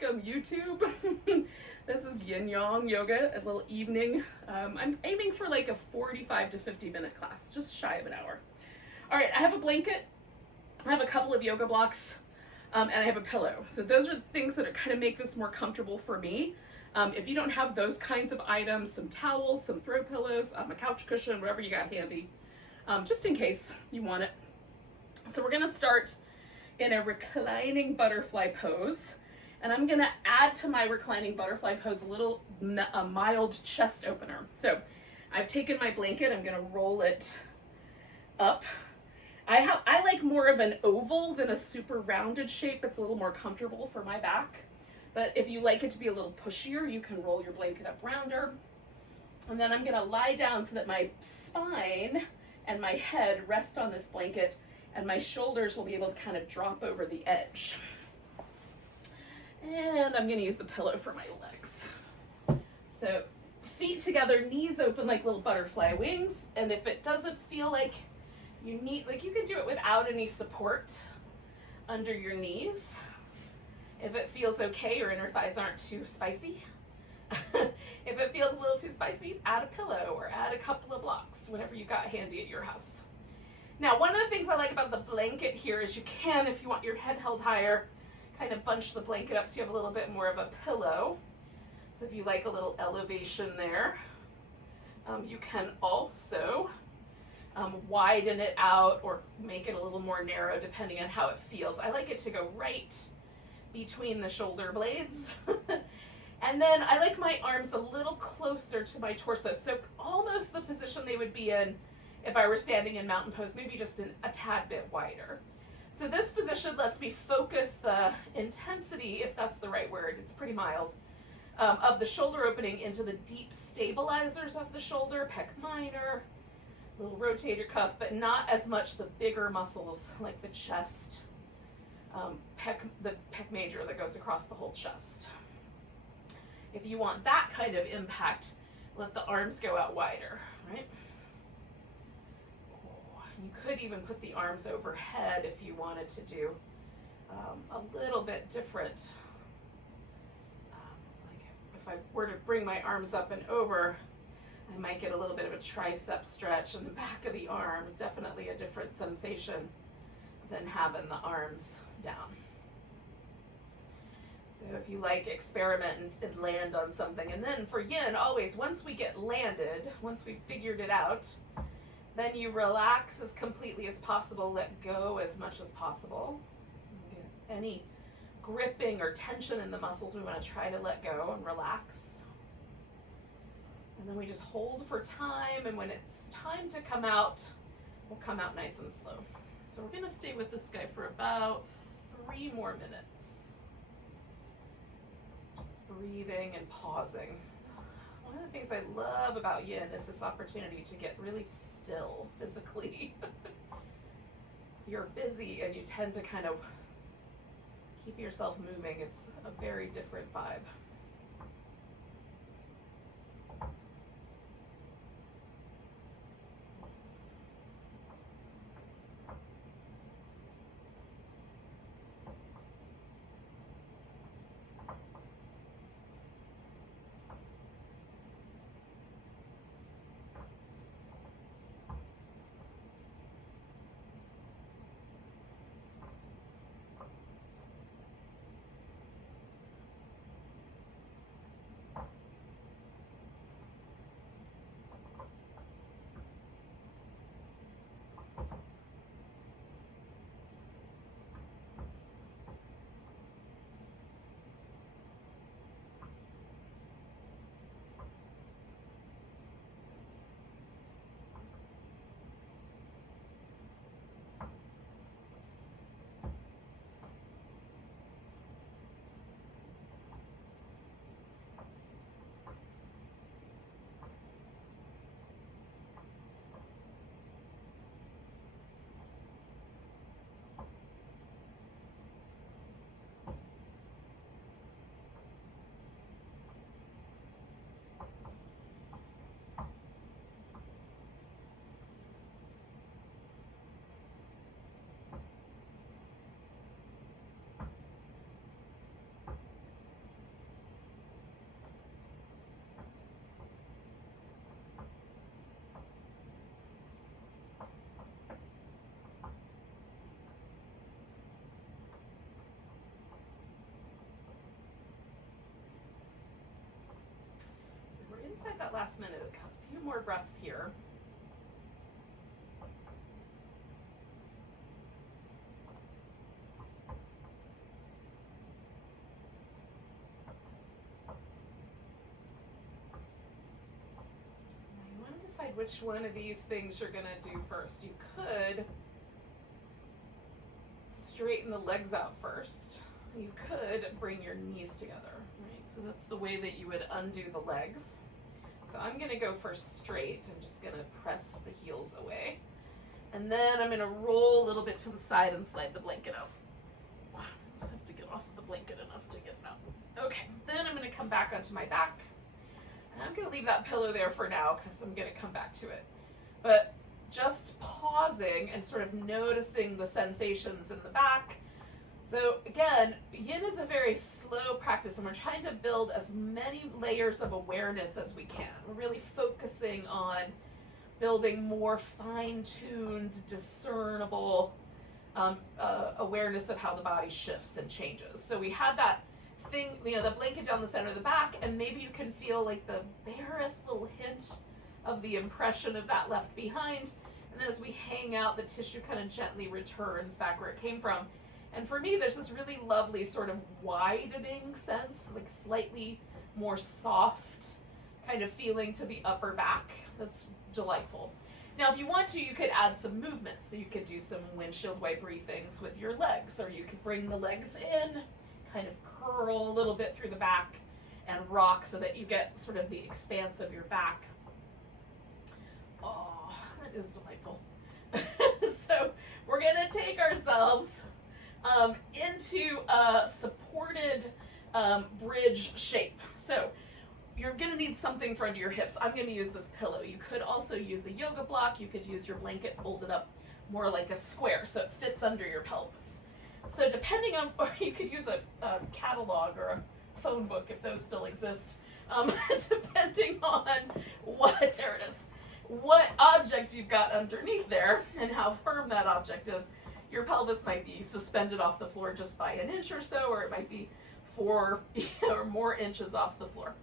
welcome YouTube. This is Yin Yang Yoga, a little evening. I'm aiming for like a 45 to 50 minute class, just shy of an hour. All right, I have a blanket, I have a couple of yoga blocks, and I have a pillow. So those are the things that kind of make this more comfortable for me. If you don't have those kinds of items, some towels, some throw pillows, a couch cushion, whatever you got handy, just in case you want it. So we're gonna start in a reclining butterfly pose. And I'm gonna add to my reclining butterfly pose a mild chest opener. So I've taken my blanket, I'm gonna roll it up. I like more of an oval than a super rounded shape. It's a little more comfortable for my back. But if you like it to be a little pushier, you can roll your blanket up rounder. And then I'm gonna lie down so that my spine and my head rest on this blanket and my shoulders will be able to kind of drop over the edge. And I'm gonna use the pillow for my legs. So feet together, knees open like little butterfly wings. And if it doesn't feel like you need, like you can do it without any support under your knees. If it feels okay, your inner thighs aren't too spicy. If it feels a little too spicy, add a pillow or add a couple of blocks, whatever you got handy at your house. Now, one of the things I like about the blanket here is you can, if you want your head held higher, kind of bunch the blanket up so you have a little bit more of a pillow. So if you like a little elevation there, you can also widen it out or make it a little more narrow depending on how it feels. I like it to go right between the shoulder blades. And then I like my arms a little closer to my torso, so almost the position they would be in if I were standing in mountain pose, maybe just a tad bit wider. So this position lets me focus the intensity, if that's the right word, it's pretty mild, of the shoulder opening into the deep stabilizers of the shoulder, pec minor, little rotator cuff, but not as much the bigger muscles like the chest, the pec major that goes across the whole chest. If you want that kind of impact, let the arms go out wider, right? You could even put the arms overhead if you wanted to do a little bit different. Like if I were to bring my arms up and over, I might get a little bit of a tricep stretch in the back of the arm. Definitely a different sensation than having the arms down. So if you like, experiment and land on something. And then for yin, always, once we get landed, once we've figured it out, then you relax as completely as possible, let go as much as possible. Any gripping or tension in the muscles, we want to try to let go and relax. And then we just hold for time, and when it's time to come out, we'll come out nice and slow. So we're going to stay with this guy for about 3 more minutes. Just breathing and pausing. One of the things I love about yin is this opportunity to get really still physically. You're busy and you tend to kind of keep yourself moving. It's a very different vibe. inside that last minute. A few more breaths here. You want to decide which one of these things you're going to do first. You could straighten the legs out first. You could bring your knees together, right? So that's the way that you would undo the legs. So I'm going to go first straight. I'm just going to press the heels away. And then I'm going to roll a little bit to the side and slide the blanket out. Wow, I just have to get off of the blanket enough to get it out. Okay, then I'm going to come back onto my back. And I'm going to leave that pillow there for now because I'm going to come back to it. But just pausing and sort of noticing the sensations in the back. So again, yin is a very slow practice, and we're trying to build as many layers of awareness as we can. We're really focusing on building more fine-tuned, discernible awareness of how the body shifts and changes. So we had that thing, the blanket down the center of the back, and maybe you can feel like the barest little hint of the impression of that left behind. And then as we hang out, the tissue kind of gently returns back where it came from. And for me, there's this really lovely sort of widening sense, like slightly more soft kind of feeling to the upper back. That's delightful. Now, if you want to, you could add some movement. So you could do some windshield wipery things with your legs, or you could bring the legs in, kind of curl a little bit through the back and rock so that you get sort of the expanse of your back. Oh, that is delightful. So we're going to take ourselves into a supported bridge shape. So you're going to need something for under your hips. I'm going to use this pillow. You could also use a yoga block. You could use your blanket folded up more like a square so it fits under your pelvis. So depending on, or you could use a catalog or a phone book if those still exist, depending on there it is, what object you've got underneath there and how firm that object is. Your pelvis might be suspended off the floor just by an inch or so, or it might be 4 or more inches off the floor.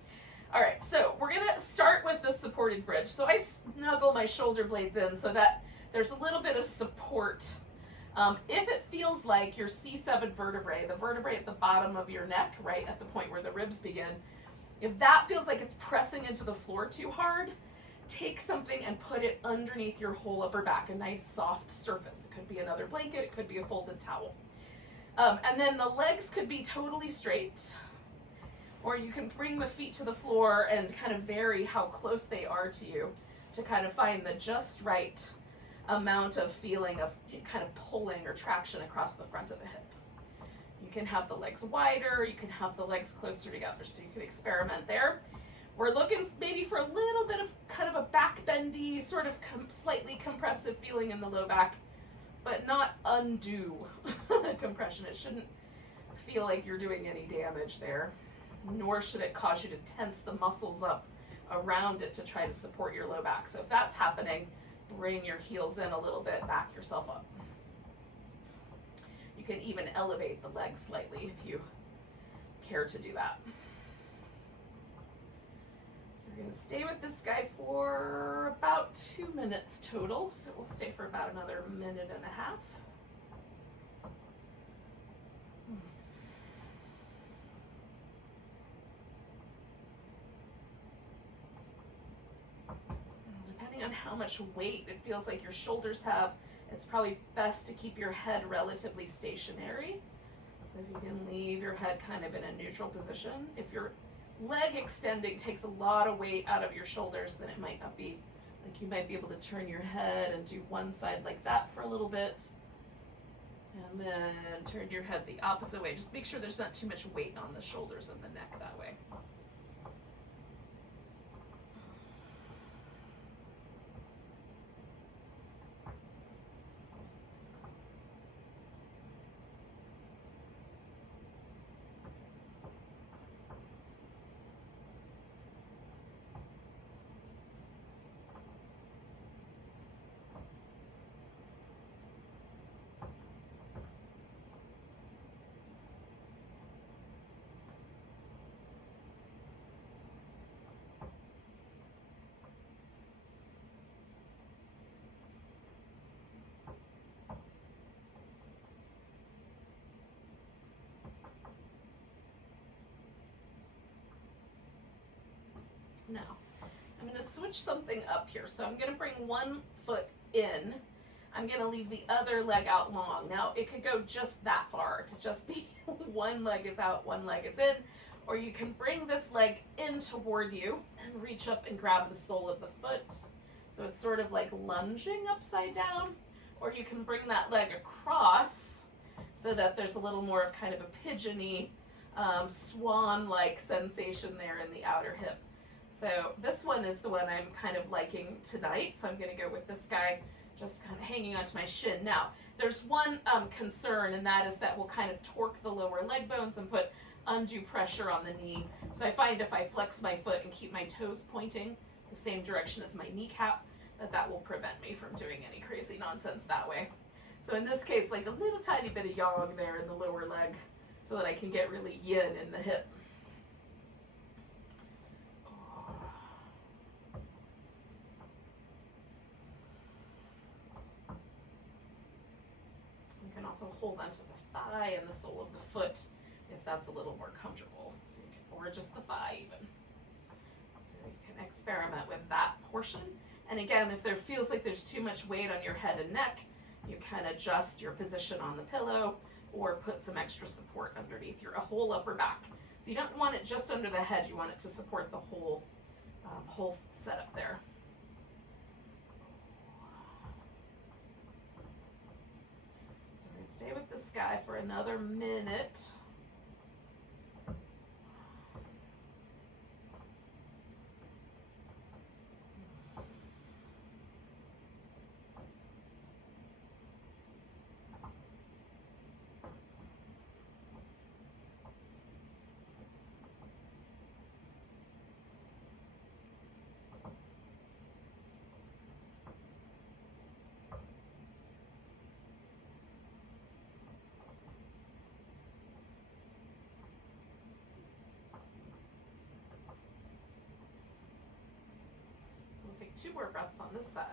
All right, so we're gonna start with the supported bridge. So I snuggle my shoulder blades in so that there's a little bit of support. If it feels like your C7 vertebrae, the vertebrae at the bottom of your neck, right at the point where the ribs begin, if that feels like it's pressing into the floor too hard, take something and put it underneath your whole upper back, a nice soft surface. It could be another blanket, it could be a folded towel. And then the legs could be totally straight, or you can bring the feet to the floor and kind of vary how close they are to you to kind of find the just right amount of feeling of kind of pulling or traction across the front of the hip. You can have the legs wider, you can have the legs closer together, so you can experiment there. We're looking maybe for a little bit of kind of a back bendy, sort of slightly compressive feeling in the low back, but not undue compression. It shouldn't feel like you're doing any damage there, nor should it cause you to tense the muscles up around it to try to support your low back. So if that's happening, bring your heels in a little bit, back yourself up. You can even elevate the legs slightly if you care to do that. We're going to stay with this guy for about 2 minutes total, so we'll stay for about another minute and a half. Depending on how much weight it feels like your shoulders have, it's probably best to keep your head relatively stationary. So if you can leave your head kind of in a neutral position. If your leg extending takes a lot of weight out of your shoulders, then it might not be, like you might be able to turn your head and do one side like that for a little bit, and then turn your head the opposite way. Just make sure there's not too much weight on the shoulders and the neck that way. Now, I'm going to switch something up here. So I'm going to bring one foot in. I'm going to leave the other leg out long. Now, it could go just that far. It could just be one leg is out, one leg is in. Or you can bring this leg in toward you and reach up and grab the sole of the foot. So it's sort of like lunging upside down. Or you can bring that leg across so that there's a little more of kind of a pigeony, swan-like sensation there in the outer hip. So this one is the one I'm kind of liking tonight. So I'm going to go with this guy just kind of hanging onto my shin. Now, there's one concern, and that is that we'll kind of torque the lower leg bones and put undue pressure on the knee. So I find if I flex my foot and keep my toes pointing the same direction as my kneecap, that will prevent me from doing any crazy nonsense that way. So in this case, like a little tiny bit of yang there in the lower leg so that I can get really yin in the hip. You can also hold onto the thigh and the sole of the foot if that's a little more comfortable, so you can, or just the thigh even. So you can experiment with that portion. And again, if there feels like there's too much weight on your head and neck, you can adjust your position on the pillow or put some extra support underneath your whole upper back. So you don't want it just under the head, you want it to support the whole setup there. So we're going to stay with this guy for another minute. Take 2 more breaths on this side.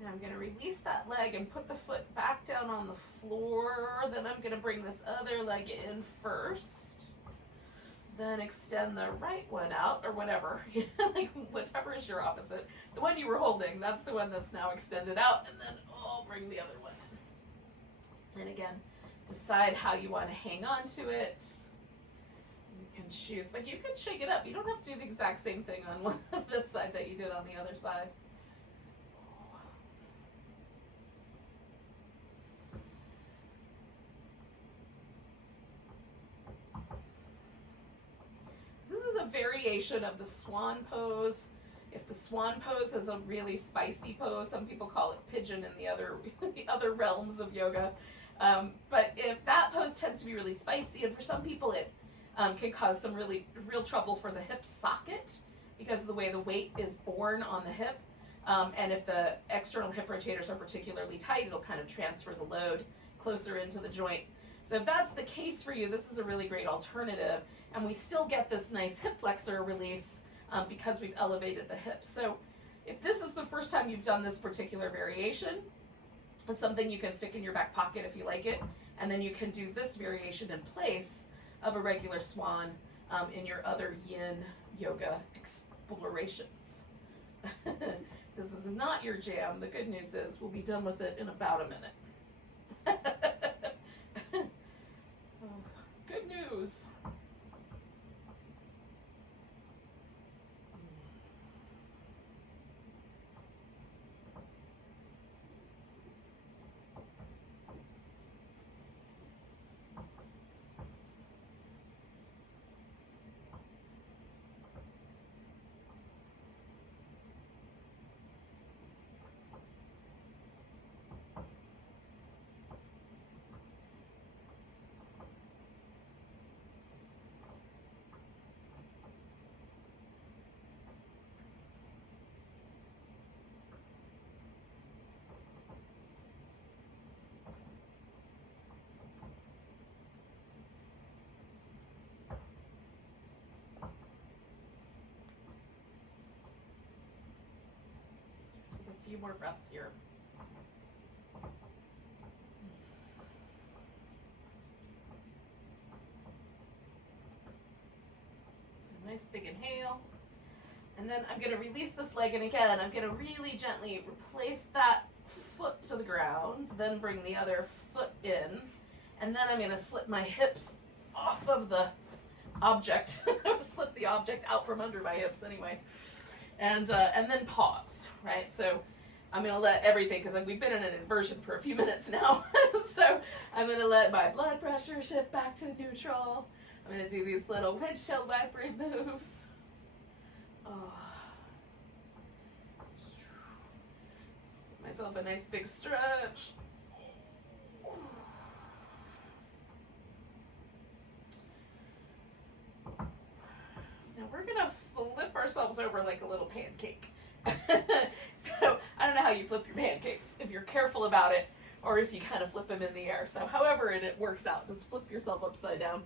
Now I'm going to release that leg and put the foot back down on the floor. Then I'm going to bring this other leg in first. Then extend the right one out, or whatever, like whatever is your opposite. The one you were holding, that's the one that's now extended out, and then I'll bring the other one in. And again, decide how you want to hang on to it. Can choose, like you can shake it up. You don't have to do the exact same thing on this side that you did on the other side. So this is a variation of the swan pose. If the swan pose is a really spicy pose, some people call it pigeon in the other realms of yoga. But if that pose tends to be really spicy, and for some people it can cause some real trouble for the hip socket because of the way the weight is borne on the hip. And if the external hip rotators are particularly tight, it'll kind of transfer the load closer into the joint. So if that's the case for you, this is a really great alternative. And we still get this nice hip flexor release because we've elevated the hips. So if this is the first time you've done this particular variation, it's something you can stick in your back pocket if you like it. And then you can do this variation in place of a regular swan in your other yin yoga explorations. This is not your jam. The good news is we'll be done with it in about a minute. Good news. Few more breaths here. Nice big inhale. And then I'm going to release this leg, and again, I'm going to really gently replace that foot to the ground, then bring the other foot in, and then I'm going to slip my hips off of the object, slip the object out from under my hips anyway, and then pause, right? So I'm going to let everything, because we've been in an inversion for a few minutes now, so I'm going to let my blood pressure shift back to neutral. I'm going to do these little windshield wiper moves. Oh. Give myself a nice big stretch. Now we're gonna flip ourselves over like a little pancake. So I don't know how you flip your pancakes, if you're careful about it or if you kind of flip them in the air. So however it works out, just flip yourself upside down.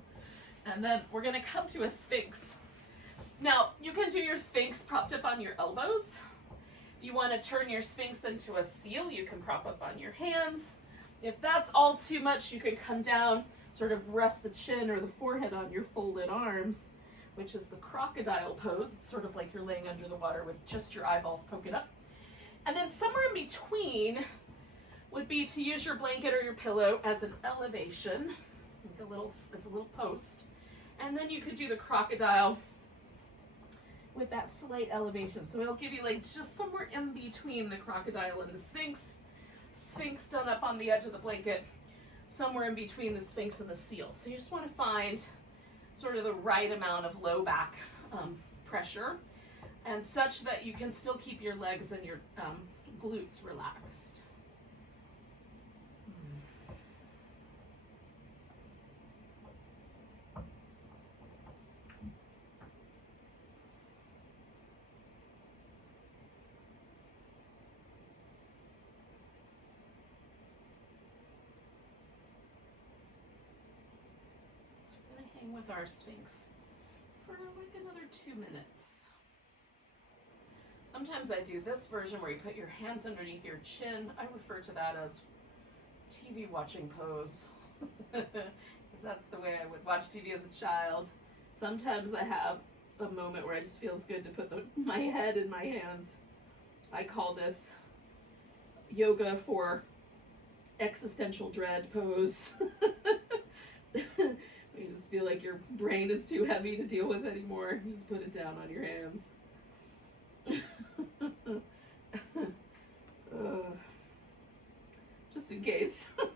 And then we're gonna come to a sphinx. Now, you can do your sphinx propped up on your elbows. If you want to turn your sphinx into a seal, you can prop up on your hands. If that's all too much, you can come down, sort of rest the chin or the forehead on your folded arms, which is the crocodile pose. It's sort of like you're laying under the water with just your eyeballs poking up. And then somewhere in between would be to use your blanket or your pillow as an elevation, like it's a little post. And then you could do the crocodile with that slight elevation. So it'll give you like just somewhere in between the crocodile and the sphinx. Sphinx done up on the edge of the blanket, somewhere in between the sphinx and the seal. So you just want to find sort of the right amount of low back pressure, and such that you can still keep your legs and your glutes relaxed. With our sphinx for like another 2 minutes. Sometimes I do this version where you put your hands underneath your chin. I refer to that as TV watching pose. That's the way I would watch TV as a child. Sometimes I have a moment where it just feels good to put my head in my hands. I call this yoga for existential dread pose. You just feel like your brain is too heavy to deal with anymore. You just put it down on your hands. Just in case. So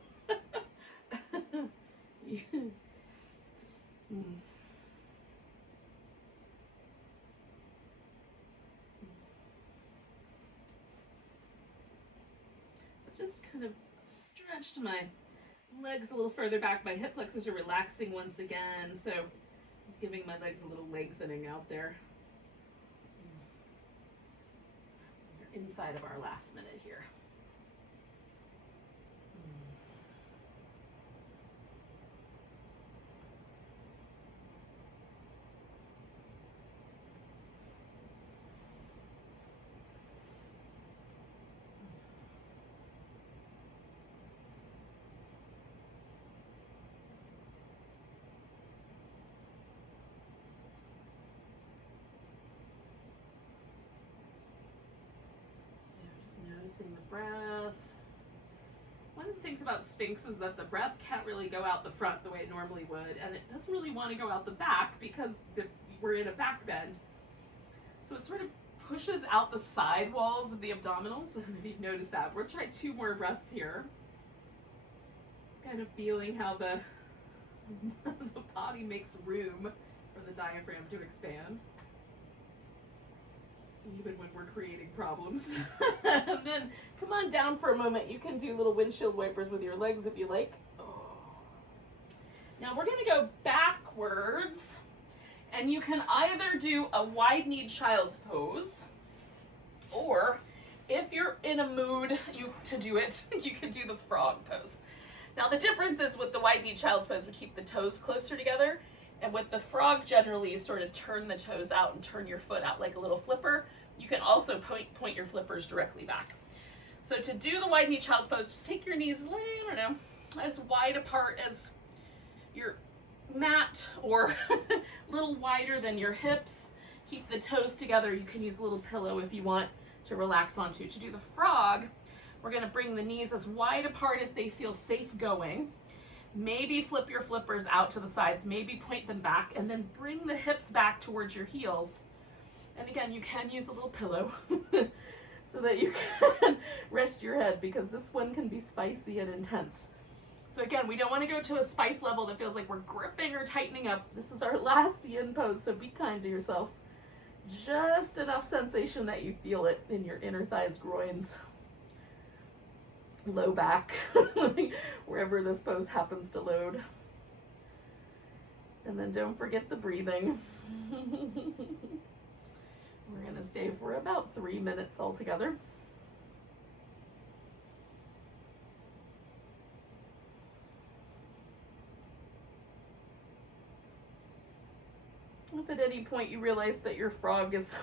just kind of stretched my legs a little further back. My hip flexors are relaxing once again, so just giving my legs a little lengthening out there. We're inside of our last minute here. Noticing the breath. One of the things about Sphinx is that the breath can't really go out the front the way it normally would, and it doesn't really want to go out the back because we're in a back bend. So it sort of pushes out the side walls of the abdominals. I don't know if you've noticed that. We'll try 2 more breaths here. It's kind of feeling how the body makes room for the diaphragm to expand, even when we're creating problems. And then come on down for a moment. You can do little windshield wipers with your legs if you like. Oh. Now we're going to go backwards, and you can either do a wide-kneed child's pose, or if you're in a mood to do it, you can do the frog pose. Now the difference is with the wide-kneed child's pose, we keep the toes closer together, and with the frog, generally you sort of turn the toes out and turn your foot out like a little flipper. You can also point your flippers directly back. So to do the wide knee child's pose, just take your knees, I don't know, as wide apart as your mat, or a little wider than your hips. Keep the toes together. You can use a little pillow if you want to relax onto. To do the frog, we're gonna bring the knees as wide apart as they feel safe going. Maybe flip your flippers out to the sides, maybe point them back, and then bring the hips back towards your heels. And again, you can use a little pillow so that you can rest your head, because this one can be spicy and intense. So again, we don't want to go to a spice level that feels like we're gripping or tightening up. This is our last yin pose, so be kind to yourself. Just enough sensation that you feel it in your inner thighs, groins, low back, wherever this pose happens to load. And then don't forget the breathing. We're going to stay for about 3 minutes altogether. If at any point you realize that your frog is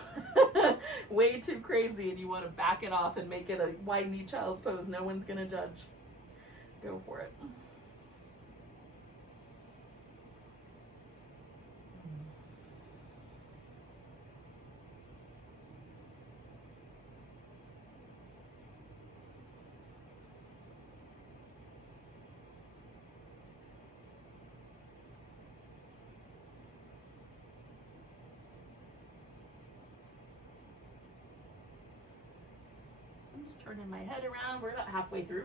way too crazy and you want to back it off and make it a wide knee child's pose, no one's going to judge. Go for it. Just turning my head around. We're about halfway through.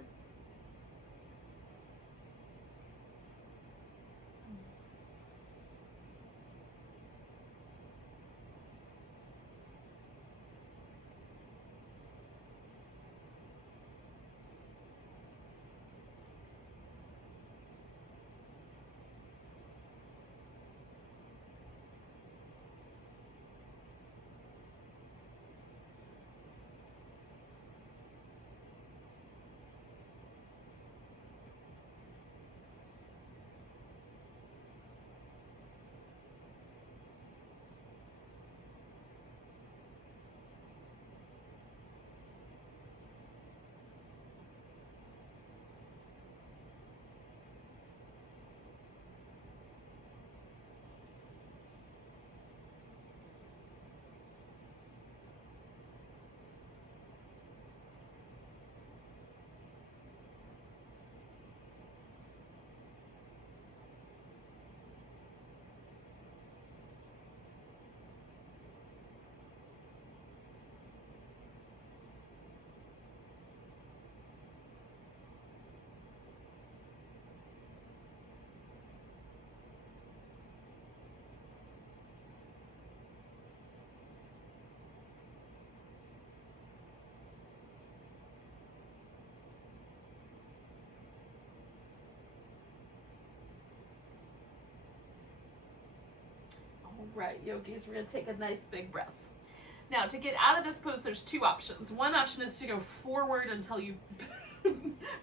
Right, yogis, we're going to take a nice big breath. Now, to get out of this pose, there's two options. One option is to go forward until you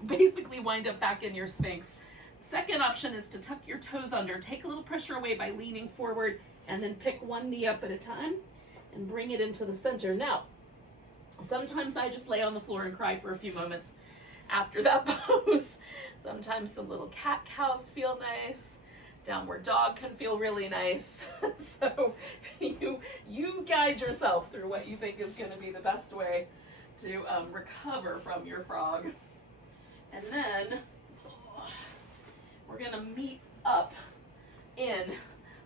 basically wind up back in your Sphinx. Second option is to tuck your toes under, take a little pressure away by leaning forward, and then pick one knee up at a time and bring it into the center. Now, sometimes I just lay on the floor and cry for a few moments after that pose. Sometimes some little cat-cows feel nice. Downward dog can feel really nice. So you guide yourself through what you think is going to be the best way to recover from your frog. And then we're going to meet up in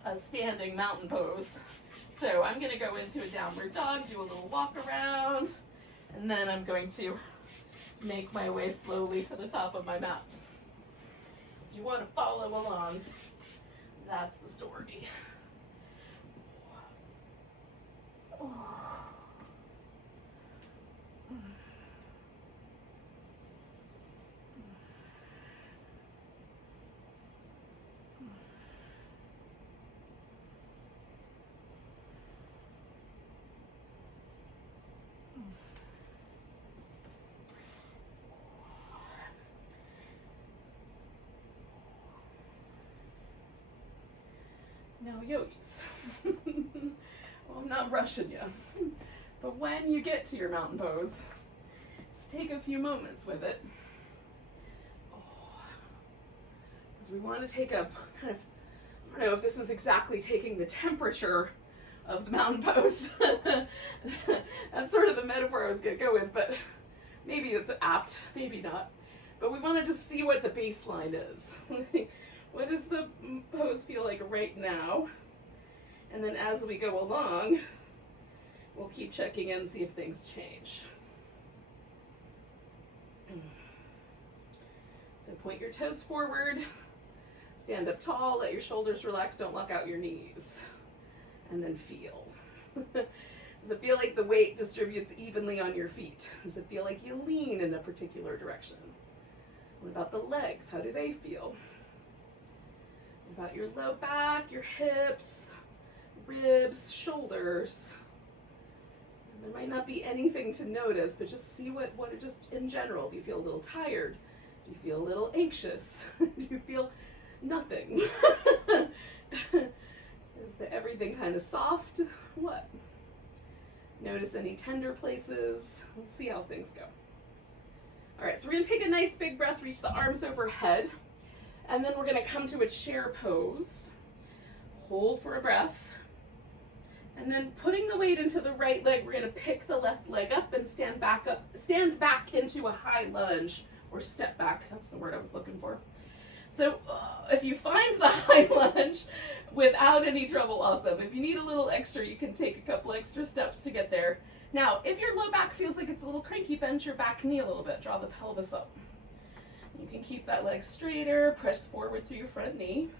a standing mountain pose. So I'm going to go into a downward dog, do a little walk around, and then I'm going to make my way slowly to the top of my mat. If you want to follow along, that's the story. Now, yogis, well, I'm not rushing you, but when you get to your mountain pose, just take a few moments with it. Because we want to take a kind of, I don't know if this is exactly taking the temperature of the mountain pose. That's sort of the metaphor I was going to go with, but maybe it's apt, maybe not. But we want to just see what the baseline is. What does the pose feel like right now? And then as we go along, we'll keep checking in and see if things change. So point your toes forward, stand up tall, let your shoulders relax, don't lock out your knees. And then feel. Does it feel like the weight distributes evenly on your feet? Does it feel like you lean in a particular direction? What about the legs? How do they feel? What about your low back, your hips, ribs, shoulders? And there might not be anything to notice, but just see what just in general. Do you feel a little tired? Do you feel a little anxious? Do you feel nothing? Is everything kind of soft? What? Notice any tender places. We'll see how things go. All right, so we're gonna take a nice big breath, reach the arms overhead, and then we're gonna come to a chair pose. Hold for a breath, and then putting the weight into the right leg, we're gonna pick the left leg up and stand back into a high lunge, or step back, that's the word I was looking for. So if you find the high lunge without any trouble, awesome. If you need a little extra, you can take a couple extra steps to get there. Now, if your low back feels like it's a little cranky, bend your back knee a little bit. Draw the pelvis up. You can keep that leg straighter, press forward through your front knee.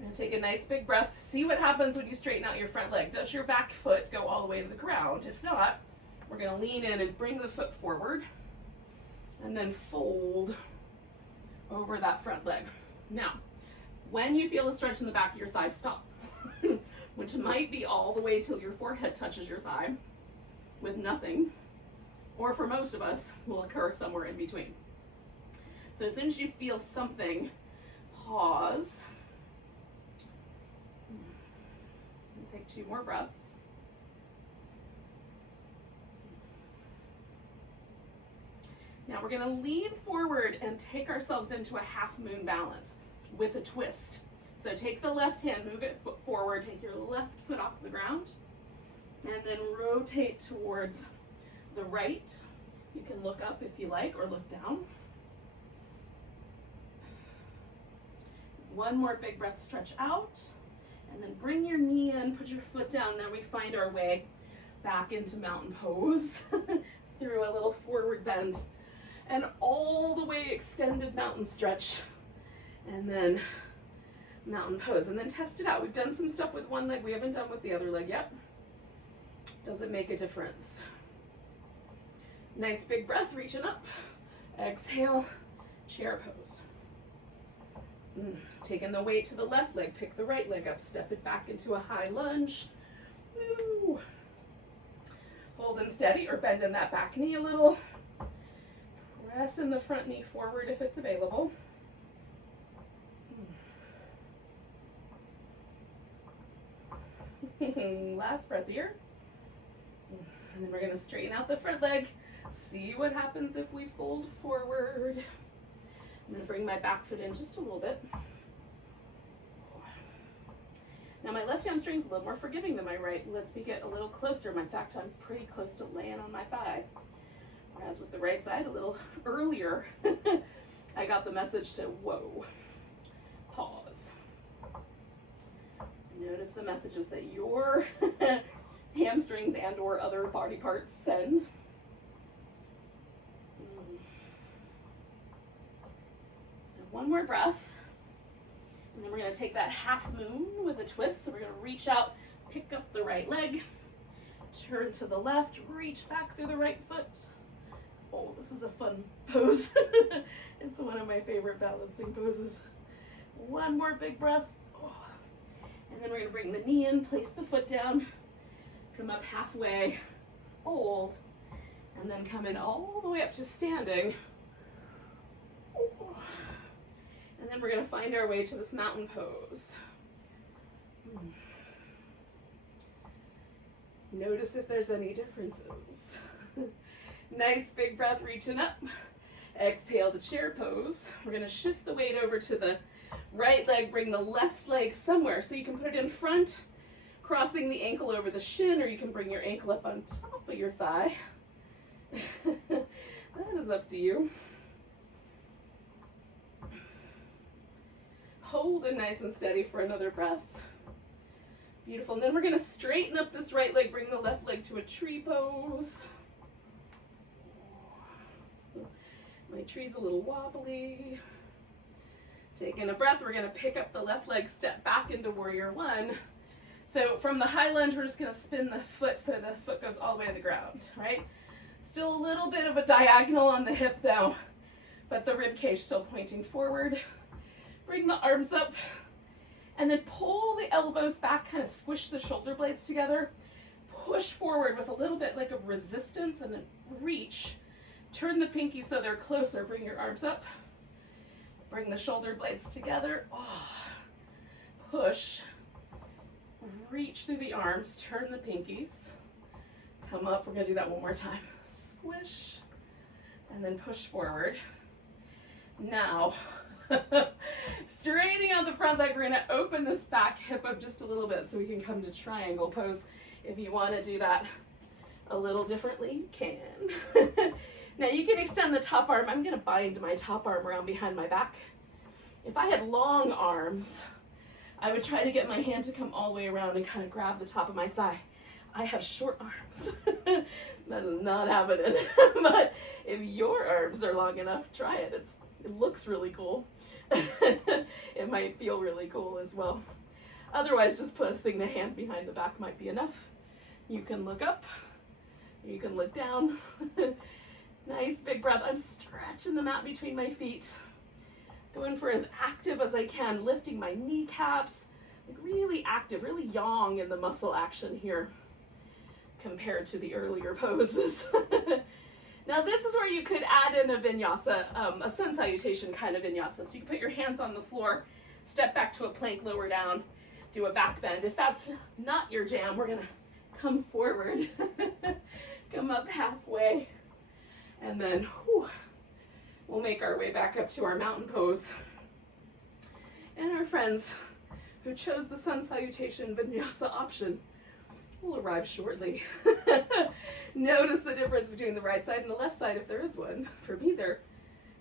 You're gonna take a nice big breath. See what happens when you straighten out your front leg. Does your back foot go all the way to the ground? If not, we're gonna lean in and bring the foot forward and then fold over that front leg. Now, when you feel a stretch in the back of your thigh, stop, which might be all the way till your forehead touches your thigh with nothing, or for most of us, will occur somewhere in between. So as soon as you feel something, pause, and take 2 more breaths. Now we're gonna lean forward and take ourselves into a half moon balance with a twist. So take the left hand, move it forward, take your left foot off the ground, and then rotate towards the right. You can look up if you like, or look down. One more big breath, stretch out, and then bring your knee in, put your foot down, then we find our way back into mountain pose through a little forward bend. And all the way extended mountain stretch, and then mountain pose, and then test it out. We've done some stuff with one leg, we haven't done with the other leg yet. Does it make a difference? Nice big breath, reaching up. Exhale, chair pose. Taking the weight to the left leg, pick the right leg up, step it back into a high lunge. Woo. Holding steady or bending that back knee a little. Pressing the front knee forward if it's available. Last breath here. And then we're going to straighten out the front leg. See what happens if we fold forward. I'm going to bring my back foot in just a little bit. Now my left hamstring's a little more forgiving than my right. Let's me get a little closer. In fact, I'm pretty close to laying on my thigh. Whereas with the right side, a little earlier, I got the message to whoa, pause. Notice the messages that your hamstrings and or other body parts send. So one more breath. And then we're going to take that half moon with a twist. So we're going to reach out, pick up the right leg, turn to the left, reach back through the right foot. Oh, this is a fun pose. It's one of my favorite balancing poses. One more big breath. Oh. And then we're going to bring the knee in, place the foot down, come up halfway, fold, and then come in all the way up to standing. Oh. And then we're going to find our way to this mountain pose. Notice if there's any differences. Nice big breath, reaching up. Exhale the chair pose. We're going to shift the weight over to the right leg, bring the left leg somewhere. So you can put it in front, crossing the ankle over the shin, or you can bring your ankle up on top of your thigh. That is up to you. Hold it nice and steady for another breath. Beautiful. And then we're going to straighten up this right leg, bring the left leg to a tree pose. My tree's a little wobbly. Taking a breath, we're going to pick up the left leg, step back into warrior one. So from the high lunge, we're just going to spin the foot so the foot goes all the way to the ground, right? Still a little bit of a diagonal on the hip though, but the rib cage still pointing forward. Bring the arms up and then pull the elbows back, kind of squish the shoulder blades together. Push forward with a little bit like a resistance and then reach. Turn the pinky so they're closer. Bring your arms up. Bring the shoulder blades together. Oh. Push. Reach through the arms. Turn the pinkies. Come up. We're going to do that one more time. Squish. And then push forward. Now, straightening out the front leg, we're going to open this back hip up just a little bit so we can come to triangle pose. If you want to do that a little differently, you can. Now you can extend the top arm. I'm going to bind my top arm around behind my back. If I had long arms, I would try to get my hand to come all the way around and kind of grab the top of my thigh. I have short arms. That is not happening. But if your arms are long enough, try it. It looks really cool. It might feel really cool as well. Otherwise, just placing the hand behind the back might be enough. You can look up. You can look down. Nice big breath. I'm stretching the mat between my feet. Going for as active as I can, lifting my kneecaps. Like really active, really yang in the muscle action here compared to the earlier poses. Now this is where you could add in a vinyasa, a sun salutation kind of vinyasa. So you can put your hands on the floor, step back to a plank, lower down, do a back bend. If that's not your jam, we're gonna come forward, come up halfway, and then we'll make our way back up to our mountain pose. And our friends who chose the sun salutation vinyasa option will arrive shortly. Notice the difference between the right side and the left side, if there is one. For me, there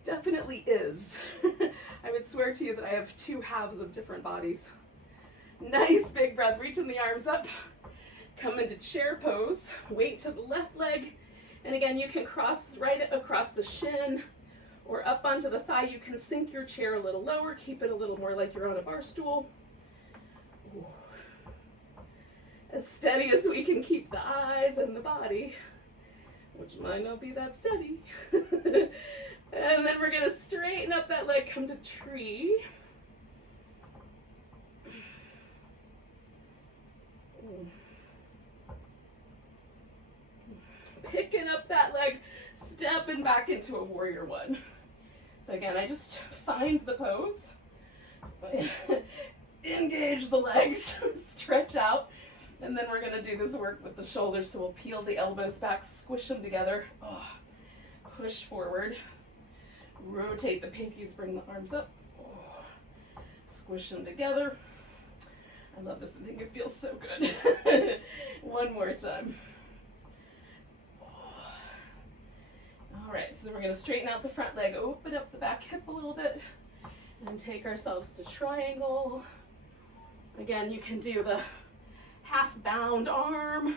definitely is. I would swear to you that I have two halves of different bodies. Nice big breath, reaching the arms up. Come into chair pose, weight to the left leg. And again, you can cross right across the shin or up onto the thigh. You can sink your chair a little lower, keep it a little more like you're on a bar stool. Ooh. As steady as we can keep the eyes and the body, which might not be that steady. And then we're going to straighten up that leg, come to tree. Picking up that leg, stepping back into a warrior one. So again, I just find the pose, engage the legs, stretch out, and then we're going to do this work with the shoulders. So we'll peel the elbows back, squish them together, push forward, rotate the pinkies, bring the arms up, squish them together. I love this. I think it feels so good. One more time. All right, so then we're going to straighten out the front leg, open up the back hip a little bit, and take ourselves to triangle. Again, you can do the half bound arm. You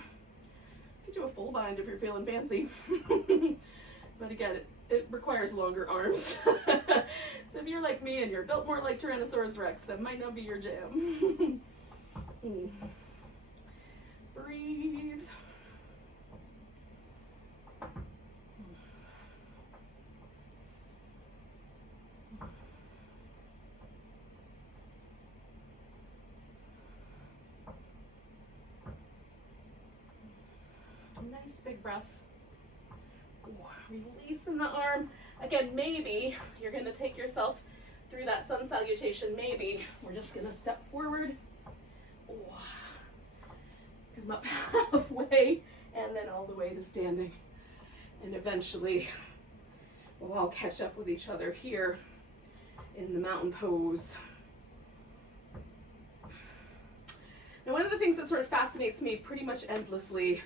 can do a full bind if you're feeling fancy. But again, it requires longer arms. So if you're like me and you're built more like Tyrannosaurus Rex, that might not be your jam. Breathe. Nice big breath. Releasing the arm. Again, maybe you're going to take yourself through that sun salutation. Maybe we're just going to step forward. Come up halfway and then all the way to standing. And eventually we'll all catch up with each other here in the mountain pose. Now, one of the things that sort of fascinates me pretty much endlessly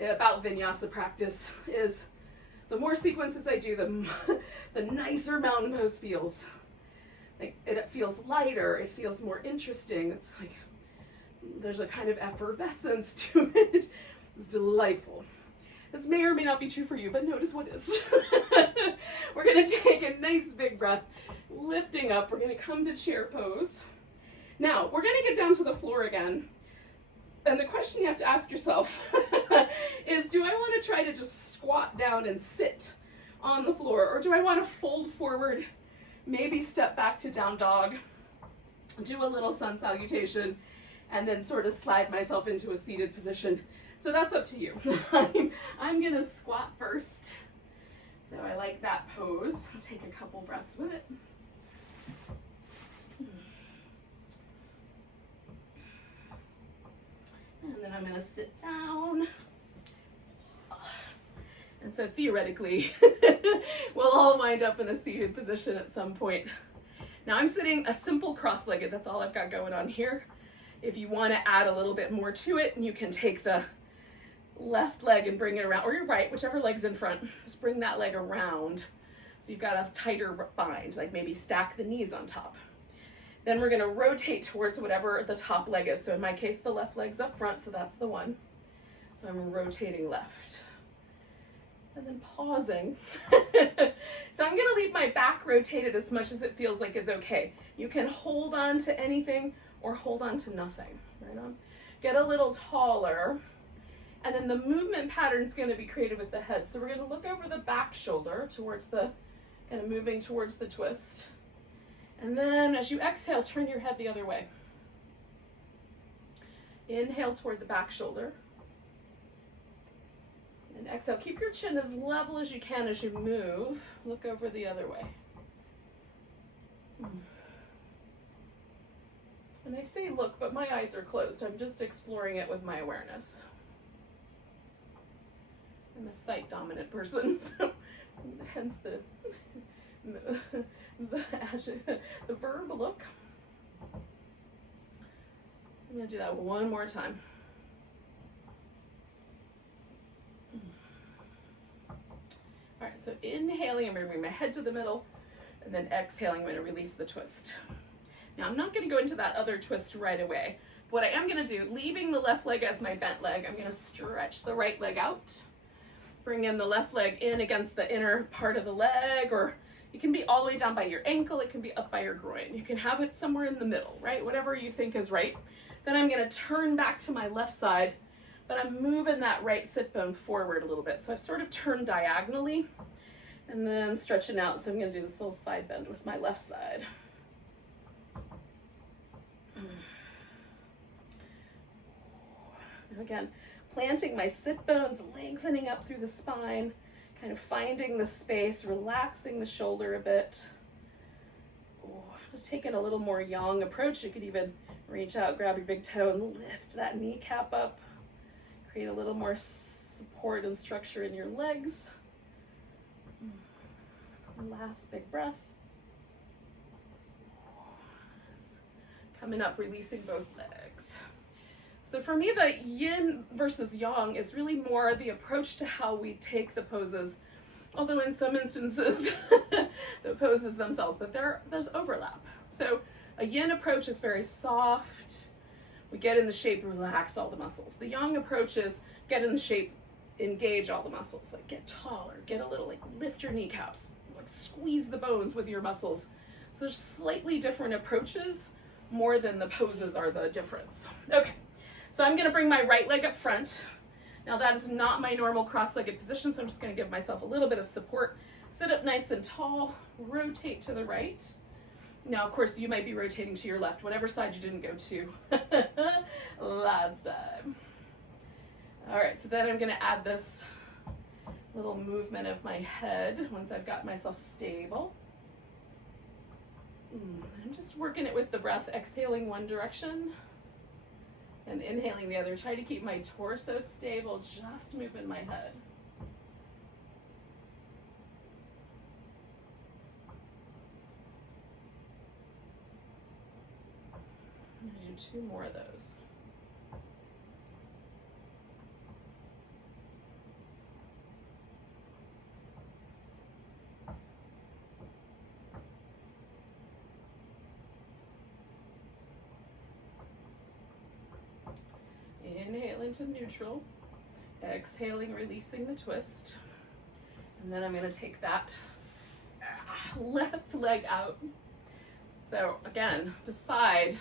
about vinyasa practice is the more sequences I do, the nicer mountain pose feels. Like it feels lighter, it feels more interesting. It's like there's a kind of effervescence to it. It's delightful. This may or may not be true for you, but notice what is. We're gonna take a nice big breath, lifting up. We're gonna come to chair pose. Now, we're gonna get down to the floor again. And the question you have to ask yourself is, do I wanna try to just squat down and sit on the floor? Or do I wanna fold forward, maybe step back to down dog, do a little sun salutation, and then sort of slide myself into a seated position? So that's up to you. I'm gonna squat first. So I like that pose. I'll take a couple breaths with it. And then I'm gonna sit down. And so theoretically, we'll all wind up in a seated position at some point. Now I'm sitting a simple cross-legged. That's all I've got going on here. If you wanna add a little bit more to it, you can take the left leg and bring it around, or your right, whichever leg's in front. Just bring that leg around so you've got a tighter bind, like maybe stack the knees on top. Then we're gonna rotate towards whatever the top leg is. So in my case, the left leg's up front, so that's the one. So I'm rotating left. And then pausing. So I'm gonna leave my back rotated as much as it feels like is okay. You can hold on to anything or hold on to nothing, right on? Get a little taller. And then the movement pattern is going to be created with the head. So we're going to look over the back shoulder towards the, kind of moving towards the twist. And then as you exhale, turn your head the other way. Inhale toward the back shoulder. And exhale. Keep your chin as level as you can as you move. Look over the other way. And I say look, but my eyes are closed. I'm just exploring it with my awareness. I'm a sight-dominant person, so hence the verb look. I'm going to do that one more time. All right, so inhaling, I'm going to bring my head to the middle, and then exhaling, I'm going to release the twist. Now, I'm not going to go into that other twist right away. What I am going to do, leaving the left leg as my bent leg, I'm going to stretch the right leg out. Bring in the left leg in against the inner part of the leg, or it can be all the way down by your ankle, it can be up by your groin. You can have it somewhere in the middle, right? Whatever you think is right. Then I'm gonna turn back to my left side, but I'm moving that right sit bone forward a little bit. So I've sort of turned diagonally and then stretching out. So I'm gonna do this little side bend with my left side. Now again, planting my sit bones, lengthening up through the spine, kind of finding the space, relaxing the shoulder a bit. Ooh, just taking a little more yang approach. You could even reach out, grab your big toe and lift that kneecap up. Create a little more support and structure in your legs. Last big breath. Coming up, releasing both legs. So for me, the yin versus yang is really more the approach to how we take the poses, although in some instances, the poses themselves, but there's overlap. So a yin approach is very soft. We get in the shape, relax all the muscles. The yang approach is get in the shape, engage all the muscles, like get taller, get a little, like lift your kneecaps, like squeeze the bones with your muscles. So there's slightly different approaches, more than the poses are the difference. Okay. So I'm gonna bring my right leg up front. Now that is not my normal cross-legged position, so I'm just gonna give myself a little bit of support. Sit up nice and tall, rotate to the right. Now, of course, you might be rotating to your left, whatever side you didn't go to last time. All right, so then I'm gonna add this little movement of my head once I've got myself stable. I'm just working it with the breath, exhaling one direction and inhaling the other. Try to keep my torso stable, just moving my head. I'm gonna do 2 more of those. into neutral. Exhaling, releasing the twist. And then I'm going to take that left leg out. So again, decide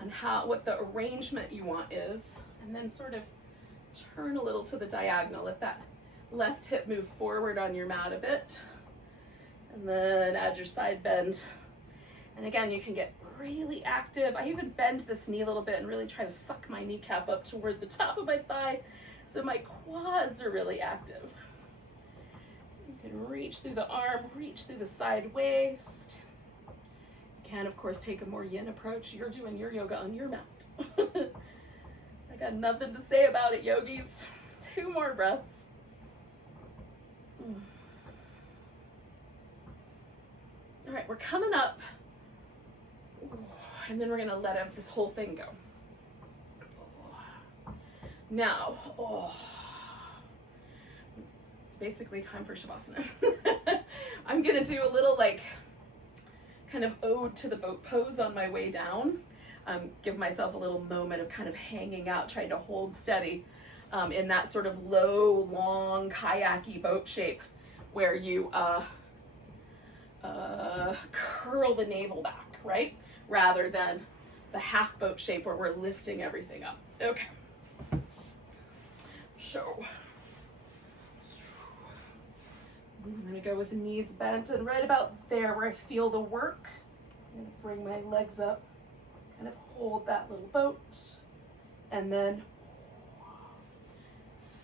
on what the arrangement you want is, and then sort of turn a little to the diagonal. Let that left hip move forward on your mat a bit. And then add your side bend. And again, you can get really active. I even bend this knee a little bit and really try to suck my kneecap up toward the top of my thigh so my quads are really active. You can reach through the arm, reach through the side waist. You can, of course, take a more yin approach. You're doing your yoga on your mat. I got nothing to say about it, yogis. 2 more breaths. All right, we're coming up. And then we're gonna let this whole thing go. Now, it's basically time for Shavasana. I'm gonna do a little like kind of ode to the boat pose on my way down. Give myself a little moment of kind of hanging out, trying to hold steady in that sort of low, long, kayaky boat shape where you curl the navel back, right? Rather than the half boat shape where we're lifting everything up. Okay. So, I'm gonna go with the knees bent, and right about there where I feel the work, I'm gonna bring my legs up, kind of hold that little boat, and then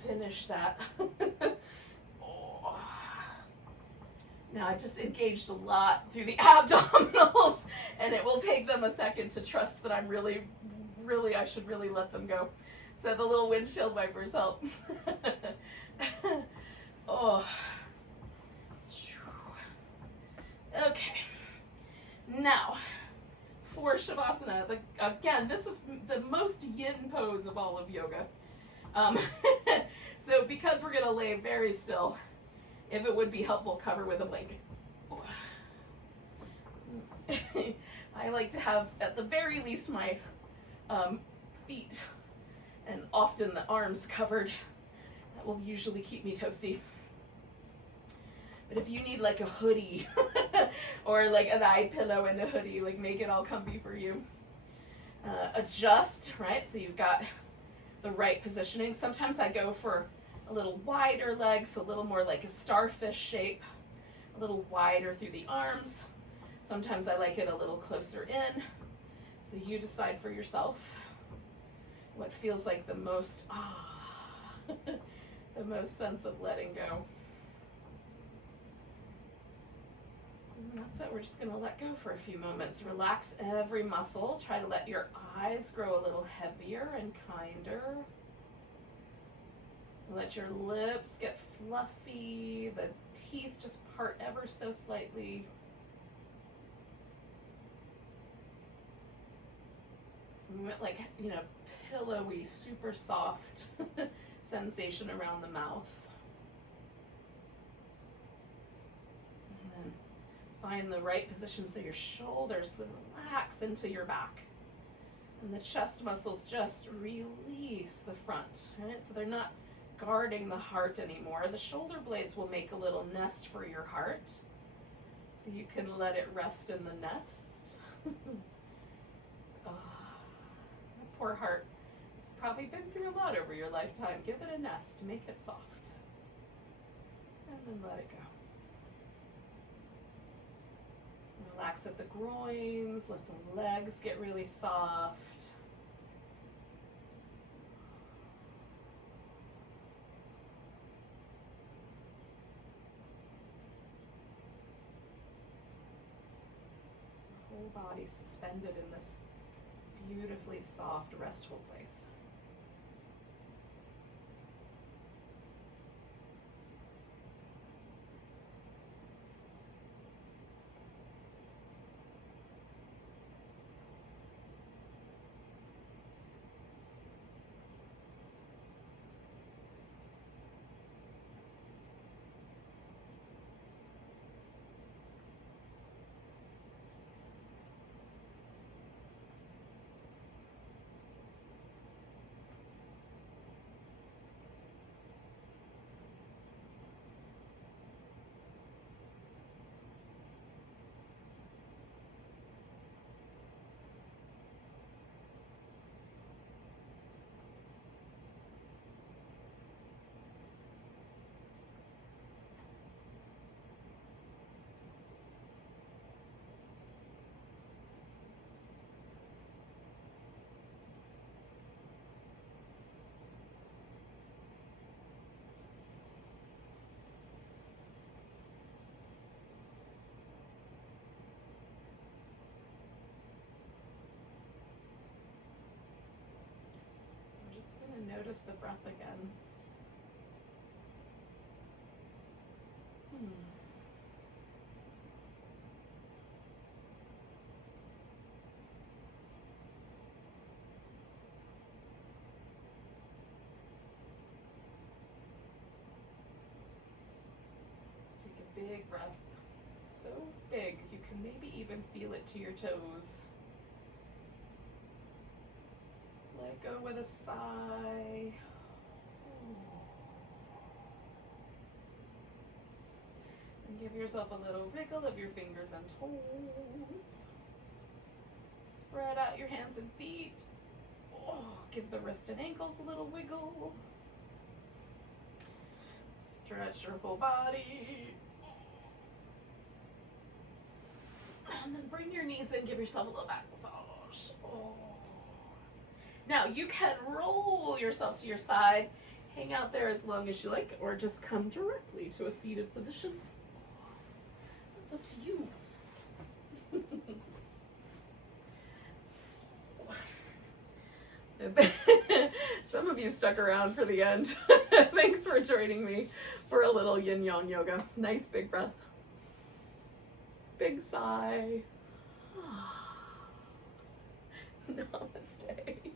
finish that. Now I just engaged a lot through the abdominals, and it will take them a second to trust that I'm really, I should really let them go. So the little windshield wipers help. Okay. Now, for Shavasana, again, this is the most yin pose of all of yoga. So because we're gonna lay very still, if it would be helpful, cover with a blanket. I like to have, at the very least, my feet and often the arms covered. That will usually keep me toasty. But if you need like a hoodie or like an eye pillow and a hoodie, like make it all comfy for you. Adjust, right? So you've got the right positioning. Sometimes I go for a little wider legs, so a little more like a starfish shape, a little wider through the arms. Sometimes I like it a little closer in. So you decide for yourself what feels like the most, the most sense of letting go. And that's it. We're just going to let go for a few moments. Relax every muscle. Try to let your eyes grow a little heavier and kinder. Let your lips get fluffy, the teeth just part ever so slightly. We went like, pillowy, super soft sensation around the mouth. And then find the right position so your shoulders relax into your back. And the chest muscles just release the front, right? So they're not guarding the heart anymore. The shoulder blades will make a little nest for your heart, so you can let it rest in the nest. Poor heart. It's probably been through a lot over your lifetime. Give it a nest, make it soft, and then let it go. Relax at the groins, let the legs get really soft. Whole body suspended in this beautifully soft, restful place. notice the breath again. Take a big breath. So big, you can maybe even feel it to your toes. Let go with a sigh. And give yourself a little wiggle of your fingers and toes. Spread out your hands and feet. Oh, give the wrist and ankles a little wiggle. Stretch your whole body. And then bring your knees in, give yourself a little back massage. Oh. Now you can roll yourself to your side, hang out there as long as you like, or just come directly to a seated position. It's up to you. Some of you stuck around for the end. Thanks for joining me for a little yin yang yoga. Nice big breath. Big sigh. Namaste.